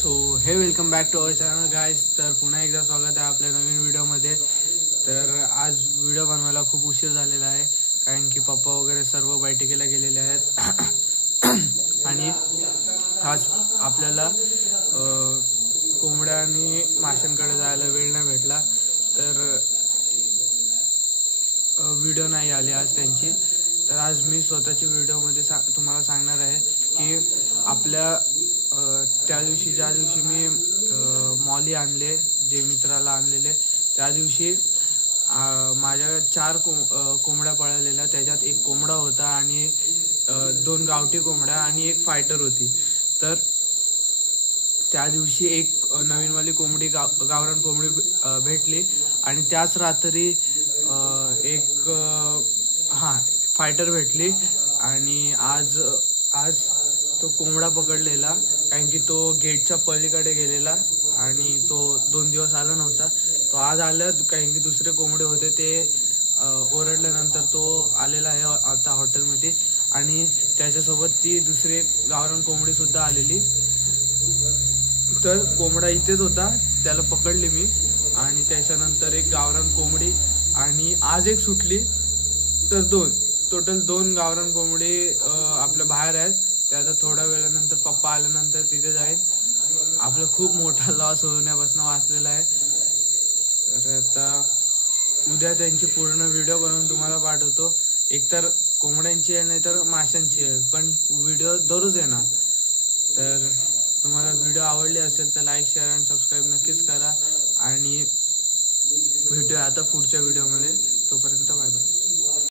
So hey welcome back to our channel guys. तर पुन्हा एकदा स्वागत आहे आपल्या नवीन व्हिडिओमध्ये. तर आज व्हिडिओ बनवायला खूप उशीर झालेला आहे कारण की पप्पा वगैरे सर्व बैठकीला गेलेले आहेत आणि आज आपल्याला कोंबड्या आणि माशांकडे जायला वेळ नाही भेटला, तर व्हिडिओ नाही आली आज त्यांची. तर आज मी स्वतःच्या व्हिडिओमध्ये तुम्हाला सांगणार आहे की आपल्या त्या दिवशी ज्या दिवशी मी मॉली आणले, जे मित्राला आणलेले, त्या दिवशी माझ्या 4 कोंबड्या पळालेल्या. त्याच्यात एक कोंबडा होता आणि 2 गावठी कोंबड्या आणि एक फायटर होती. तर त्या दिवशी एक नवीनवाली कोंबडी गावरान कोंबडी भेटली आणि त्याच रात्री एक फायटर भेटली. आणि आज तो कोंबडा पकडलेला कारण की तो गेटच्या पलीकडे गेलेला आणि तो 2 दिवस आला नव्हता. तो आज आला कारण की दुसरे कोंबडे होते ते ओरडल्यानंतर तो आलेला आहे आता हॉटेलमध्ये. आणि त्याच्यासोबत ती दुसरी गावरान कोंबडी सुद्धा आलेली. तर कोंबडा इथेच होता, त्याला पकडली मी. आणि त्याच्यानंतर एक गावरान कोंबडी आणि आज एक सुटली. तर टोटल 2 गावरान कोंबडी आपल्या बाहेर आहेत. ते आता थोड्या वेळानंतर पप्पा आल्यानंतर तिथे जाईल. आपलं खूप मोठा लॉस होण्यापासून वाचलेला आहे. तर आता उद्या त्यांची पूर्ण व्हिडिओ बनवून तुम्हाला पाठवतो. एकतर कोंबड्यांची आहे नाही तर माशांची आहे, पण व्हिडिओ दररोज येणार. तर तुम्हाला व्हिडिओ आवडली असेल तर लाईक, शेअर आणि सबस्क्राईब नक्कीच करा. आणि भेटूया आता पुढच्या व्हिडिओमध्ये. तोपर्यंत बाय बाय.